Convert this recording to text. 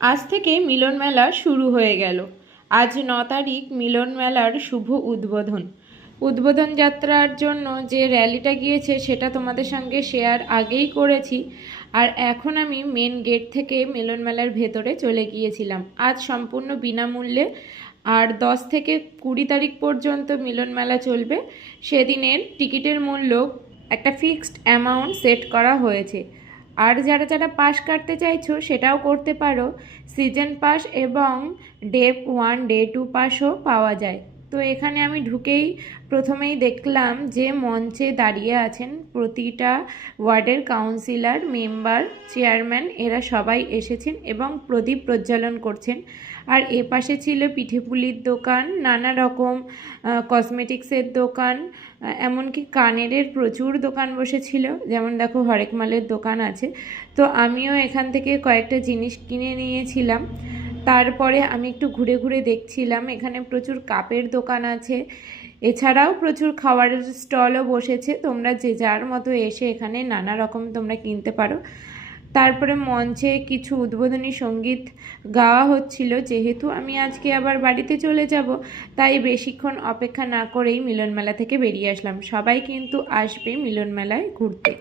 আজ থেকে মিলন মেলা শুরু হয়ে গেল। আজ ন তারিখ মিলন মেলার শুভ উদ্বোধন। উদ্বোধন যাত্রার জন্য যে র্যালিটা গিয়েছে সেটা তোমাদের সঙ্গে শেয়ার আগেই করেছি। আর এখন আমি মেন গেট থেকে মিলন মেলার ভেতরে চলে গিয়েছিলাম। আজ সম্পূর্ণ বিনামূল্যে। আর দশ থেকে কুড়ি তারিখ পর্যন্ত মিলন মেলা চলবে। সেদিনের টিকিটের মূল্য একটা ফিক্সড অ্যামাউন্ট সেট করা হয়েছে। আর যারা যারা পাস কাটতে চাইছো, সেটাও করতে পারো। সিজন পাস এবং ডে ওয়ান, ডে টু পাসও পাওয়া যায়। তো এখানে আমি ঢুকেই প্রথমেই দেখলাম যে মঞ্চে দাঁড়িয়ে আছেন প্রতিটা ওয়ার্ডের কাউন্সিলর, মেম্বার, চেয়ারম্যান, এরা সবাই এসেছেন এবং প্রদীপ প্রজ্বলন করছেন। আর এ পাশে ছিল পিঠেপুলির দোকান, নানা রকম কসমেটিক্সের দোকান এমনকি কানেরের প্রচুর দোকান বসেছিল। যেমন দেখো হরেক মালের দোকান আছে। তো আমিও এখান থেকে কয়েকটা জিনিস কিনে নিয়েছিলাম। তারপরে আমি একটু ঘুরে ঘুরে দেখছিলাম, এখানে প্রচুর কাপের দোকান আছে। এছাড়াও প্রচুর খাবারের স্টলও বসেছে, তোমরা যে যার মতো এসে এখানে নানা রকম তোমরা কিনতে পারো। তারপরে মঞ্চে কিছু উদ্বোধনী সংগীত গাওয়া হচ্ছিল, যেহেতু আমি আজকে আবার বাড়িতে চলে যাব, তাই বেশিক্ষণ অপেক্ষা না করেই মিলন মেলা থেকে বেরিয়ে আসলাম। সবাই কিন্তু আসবে মিলন মেলায় ঘুরতে।